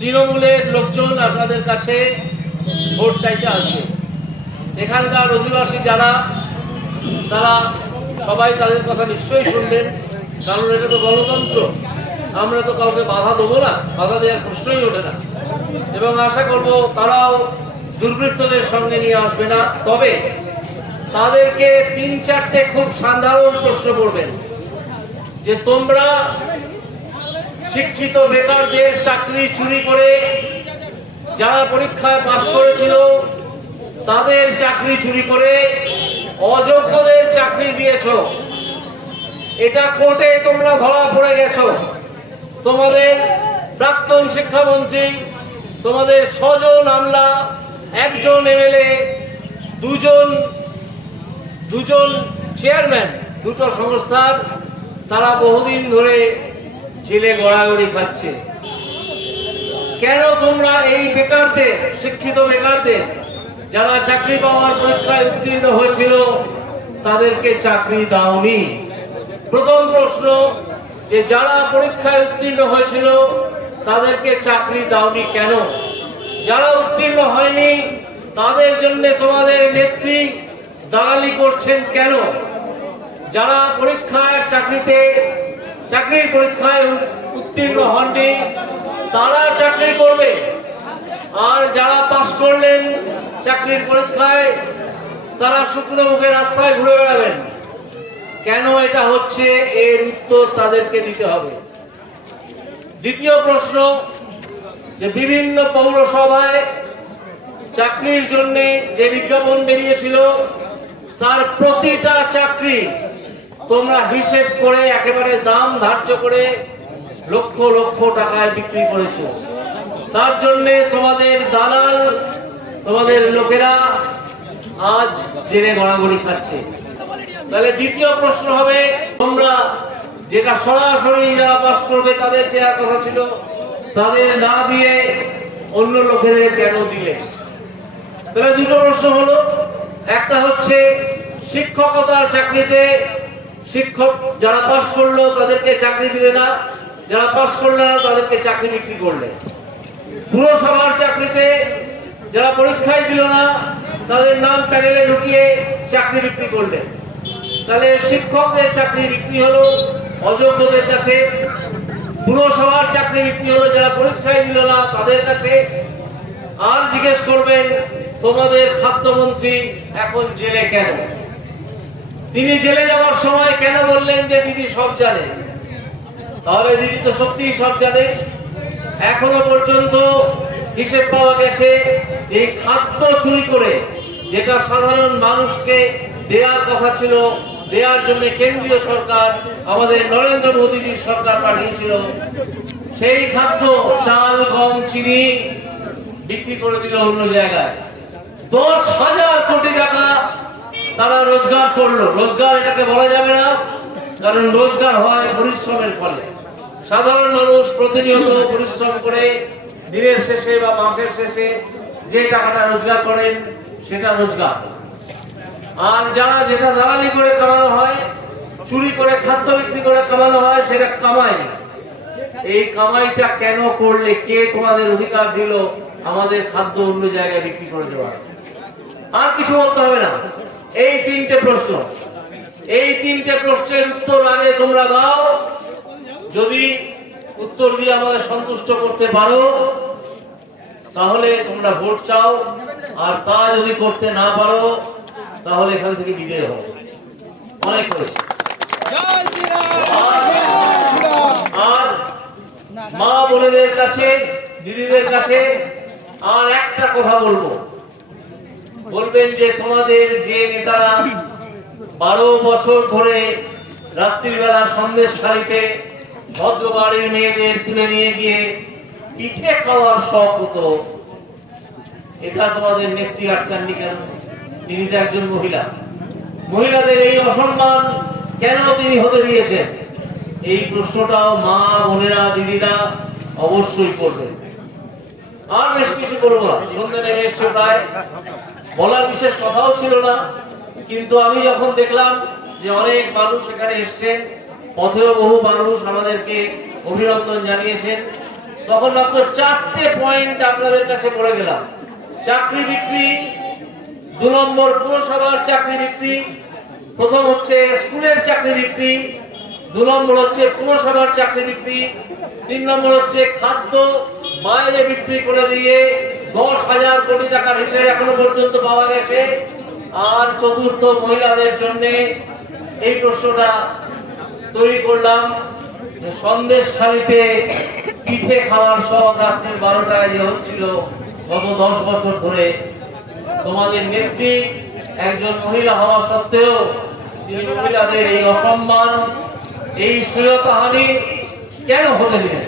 তৃণমূলের লোকজন আপনাদের কাছে ভোট চাইতে আসে। এখানকার অধিবাসী যারা, তারা সবাই তাদের কথা নিশ্চয়ই শুনবেন, কারণ এটা তো গণতন্ত্র। আমরা তো কাউকে বাধা দেবো না, বাধা দেওয়ার প্রশ্নই ওঠে না। এবং আশা করব তারাও দুর্বৃত্তদের সঙ্গে নিয়ে আসবে না। তবে তাদেরকে ৩-৪টে খুব সাধারণ প্রশ্ন করবেন যে তোমরা শিক্ষিত বেকারদের চাকরি চুরি করে, যারা পরীক্ষায় পাশ করেছিল তাদের চাকরি চুরি করে অযোগ্যদের চাকরি দিয়েছো। এটা কোর্টে তোমরা ধরা পড়ে গেছো। তোমাদের প্রাক্তন শিক্ষামন্ত্রী, তোমাদের ৬ জন আমলা, ১ জন এমএলএ, দুজন চেয়ারম্যান, দুটো সংস্থার, তারা বহুদিন ধরে জেলে গড়াগড়ি খাচ্ছে। কেন তোমরা এই বেকারদের, শিক্ষিত বেকারদের, যারা চাকরি পাওয়ার পরীক্ষায় উত্তীর্ণ হয়েছিল, তাদেরকে চাকরি দাওনি? প্রথম প্রশ্ন, যে যারা পরীক্ষায় উত্তীর্ণ হয়েছিল তাদেরকে চাকরি দাওনি কেন? যারা উত্তীর্ণ হয়নি তাদের জন্য তোমাদের নেত্রী দালালি করছেন কেন? যারা চাকরির পরীক্ষায় উত্তীর্ণ হননি তারা চাকরি করবে, আর যারা পাশ করলেন চাকরির পরীক্ষায় তারা শুকনো মুখে রাস্তায় ঘুরে বেড়াবেন। কেন এটা হচ্ছে, এর উত্তর তাদেরকে দিতে হবে। দ্বিতীয় প্রশ্ন, যে বিভিন্ন পৌরসভায় চাকরির জন্য যে বিজ্ঞাপন বেরিয়েছিল তার প্রতিটা চাকরি তোমরা হিসেব করে একেবারে দাম ধার্য করে লক্ষ লক্ষ টাকায় বিক্রি করেছো। তার জন্য তোমাদের দালাল, তোমাদের লোকেরা আজ জেলে গড়াগড়ি খাচ্ছে। তাহলে দ্বিতীয় প্রশ্ন হবে, তোমরা যেটা সরাসরি যারা পাস করবে তাদের দেওয়ার কথা ছিল, তাদের না দিয়ে অন্য লোকেদের কেন দিলে? তাহলে দুটো প্রশ্ন হলো, একটা হচ্ছে শিক্ষকতার চাকরিতে শিক্ষক যারা পাস করলো তাদেরকে চাকরি দিলে না, যারা পাস করলো না তাদেরকে চাকরি বিক্রি করলে। পুরসভার চাকরিতে যারা পরীক্ষায় দিল না তাদের নাম প্যানেলে ঢুকিয়ে চাকরি বিক্রি করলেন। তাহলে শিক্ষকদের চাকরি বিক্রি হলো অযোগ্যদের কাছে, পুরসভার চাকরি বিক্রি হলো যারা পরীক্ষায় দিল না তাদের কাছে। আর জিজ্ঞেস করবেন, তোমাদের খাদ্যমন্ত্রী এখন জেলে কেন? তিনি জেলে যাওয়ার সময় কেন বললেন যে দিদি সব জানে? তাহলে দিদি তো সত্যিই সব জানে। এখনো পর্যন্ত হিসেব পাওয়া গেছে এই খাদ্য চুরি করে, যেটা সাধারণ মানুষকে দেওয়ার কথা ছিল, দেওয়ার জন্য কেন্দ্রীয় সরকার, আমাদের নরেন্দ্র মোদীজির সরকার পাঠিয়েছিল, সেই খাদ্য চাল, গম, চিনি বিক্রি করে দিল অন্য জায়গায়। 10,000 কোটি টাকা তারা রোজগার করলো। রোজগার এটাকে বলা যাবে না, কারণ রোজগার হয় পরিশ্রমের ফলে। সাধারণ মানুষ প্রতিনিয়ত পরিশ্রম করে দিনের শেষে বা মাসের শেষে যে টাকাটা রোজগার করেন সেটা রোজগার। আর যারা যেটা দালালি করে কামানো হয়, চুরি করে খাদ্য বিক্রি করে কামানো হয়, সেটা কামাই। এই কামাইটা কেন করলে? কে তোমাদের অধিকার দিল আমাদের খাদ্য অন্য জায়গায় বিক্রি করে দেওয়ার? আর কিছু বলতে হবে না। এই 3টে প্রশ্ন, এই 3টে প্রশ্নের উত্তর আগে তোমরা দাও। যদি উত্তর দিয়ে আমাদের সন্তুষ্ট করতে পারো তাহলে তোমরা ভোট চাও, আর তা যদি করতে না পারো তাহলে এখান থেকে বিদায় হবে। অনেক হয়েছে। আর মা বোনেদের কাছে, দিদিদের কাছে আর একটা কথা বলবো, বলবেন যে তোমাদের যে নেতারা 12 বছর ধরে রাত্রিবেলা সন্দেশখালিতে ভদ্র বাড়ির মেয়েদের তুলে নিয়ে গিয়ে পিঠে খাওয়ার শখ হতো, এটা তোমাদের নেত্রী আটকাননি কেন? তিনি তো একজন মহিলা। মহিলাদের এই অসম্মান কেন তিনি হতে দিয়েছেন? এই প্রশ্নটাও মা বোনেরা, দিদিরা অবশ্যই করবেন। আর বেশ কিছু বলবো না, সন্ধ্যে নেমে এসছে প্রায়, বলার বিশেষ কথাও ছিল না, কিন্তু আমি যখন দেখলাম যে অনেক মানুষ এখানে এসছেন, পথেও বহু মানুষ আমাদেরকে অভিনন্দন জানিয়েছেন, তখন মাত্র 4টে পয়েন্ট আপনাদের কাছে বলে গেলাম। চাকরি বিক্রি, 2 নম্বর পুরসভার চাকরি বিক্রি, প্রথম হচ্ছে স্কুলের চাকরি বিক্রি, 2 নম্বর হচ্ছে পুরসভার চাকরি বিক্রি, 3 নম্বর হচ্ছে খাদ্য বাইরে বিক্রি করে দিয়ে 10,000 কোটি টাকার হিসেব এখনো পর্যন্ত পাওয়া গেছে। আর চতুর্থ, মহিলাদের জন্য এই প্রশ্নটা তৈরি করলাম যে সন্দেশখালিতে পিঠে খাওয়ার শখ রাত্রি 12টায় যে হচ্ছিল গত 10 বছর ধরে, তোমাদের নেত্রী একজন মহিলা হওয়া সত্ত্বেও তিনি মহিলাদের এই অসম্মান, এই শ্লীলতাহানি কেন হতে দিলেন?